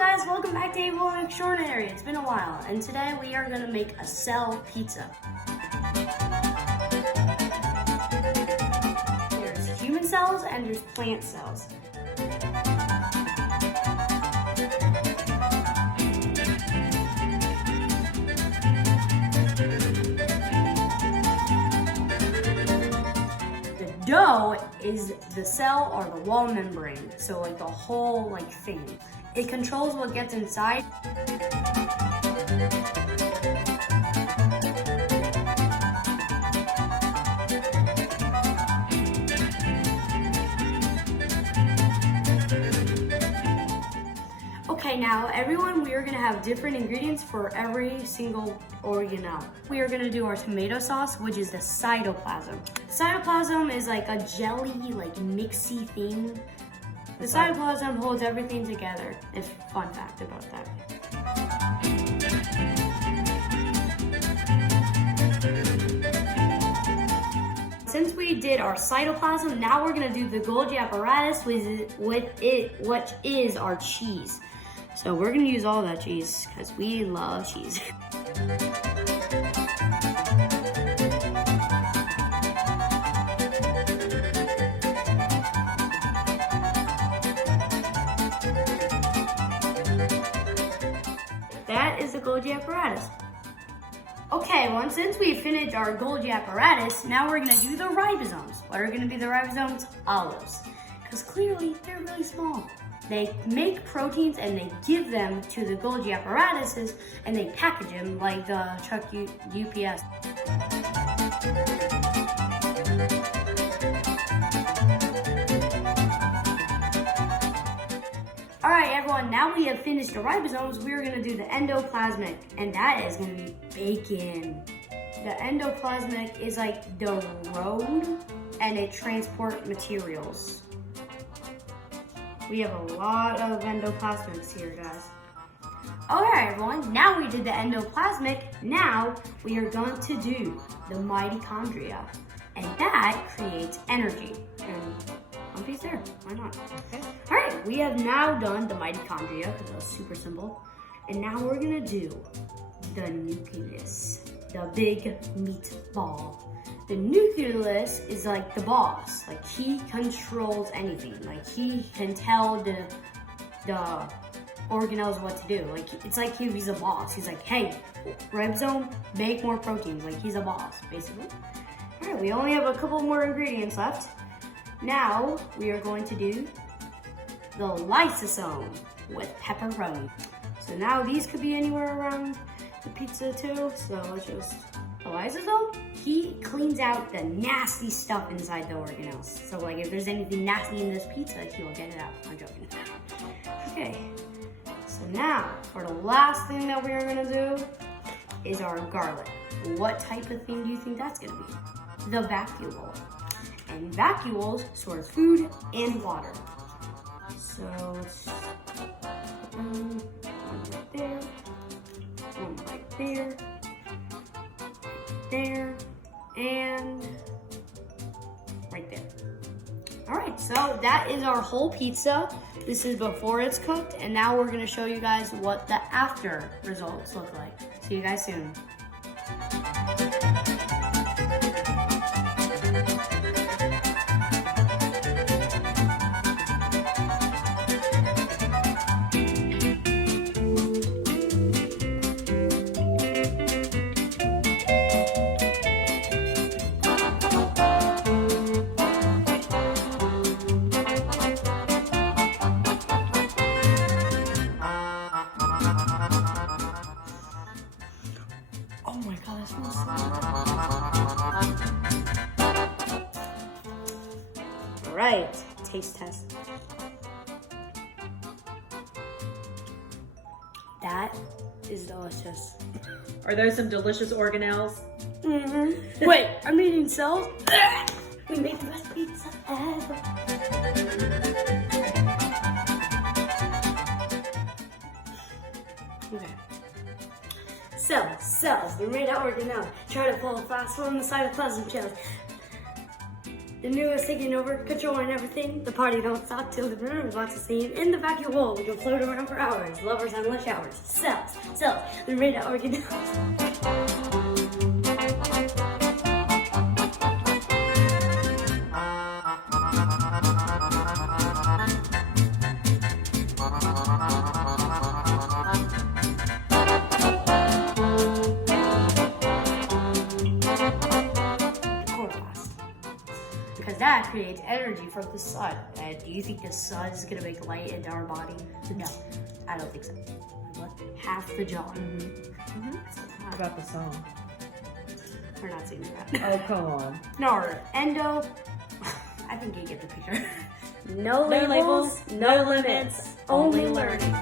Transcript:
guys, welcome back to Able and Extraordinary. It's been a while, and today we are going to make a cell pizza. There's human cells and there's plant cells. The dough is the cell or the wall membrane, so like the whole thing. It controls what gets inside. Okay, now everyone, we are gonna have different ingredients for every single organelle. We are gonna do our tomato sauce, which is the cytoplasm. Cytoplasm is like a jelly, mixy thing. The cytoplasm holds everything together. It's a fun fact about that. Since we did our cytoplasm, now we're gonna do the Golgi apparatus, which is our cheese. So we're gonna use all that cheese because we love cheese. That is the Golgi apparatus. Okay, well, since we finished our Golgi apparatus, now we're gonna do the ribosomes. What are gonna be the ribosomes? Olives. Because clearly, they're really small. They make proteins and they give them to the Golgi apparatuses and they package them like the truck UPS. Alright everyone, now we have finished the ribosomes, we're gonna do the endoplasmic, and that is gonna be bacon. The endoplasmic is like the road and it transports materials. We have a lot of endoplasmics here, guys. Alright everyone, now we did the endoplasmic, now we are going to do the mitochondria. And that creates energy. And one piece there, why not? Okay. Alright, we have now done the mitochondria, because that was super simple. And now we're gonna do the nucleus, the big meatball. The nucleus is like the boss. Like he controls anything. Like he can tell the organelles what to do. Like it's like he's a boss. He's like, hey, ribosome, make more proteins. Like he's a boss, basically. All right, we only have a couple more ingredients left. Now we are going to do the lysosome with pepperoni. So now these could be anywhere around the pizza too. So let's just. The lysosome, he cleans out the nasty stuff inside the organelles. So like if there's anything nasty in this pizza, he will get it out. I'm joking. Okay, so now for the last thing that we are gonna do is our garlic. What type of thing do you think that's gonna be? The vacuole. And vacuoles store food and water. So let's one right there, one right there. There and right there. All right, so that is our whole pizza. This is before it's cooked, and now we're gonna show you guys what the after results look like. See you guys soon. Oh my god, that smells so good. All right, taste test. That is delicious. Are those some delicious organelles? Mm-hmm. Wait, I'm eating cells? We made the best pizza ever. Okay. Cells, they're made out of organelle. Try to pull a fast one on the side of plasma cells. The newest taking over, controlling everything. The party don't stop till the room is lots of scene. In the vacuum hole, we can float around for hours. Lovers on lunch hours. Cells, the rid of organelles. Because that creates energy from the sun. And do you think the sun is gonna make light into our body? No, I don't think so. What? Half the job. How about the song? We're not singing that. Oh, come on. No, endo. I think you get the picture. No labels, labels, no limits, only learning.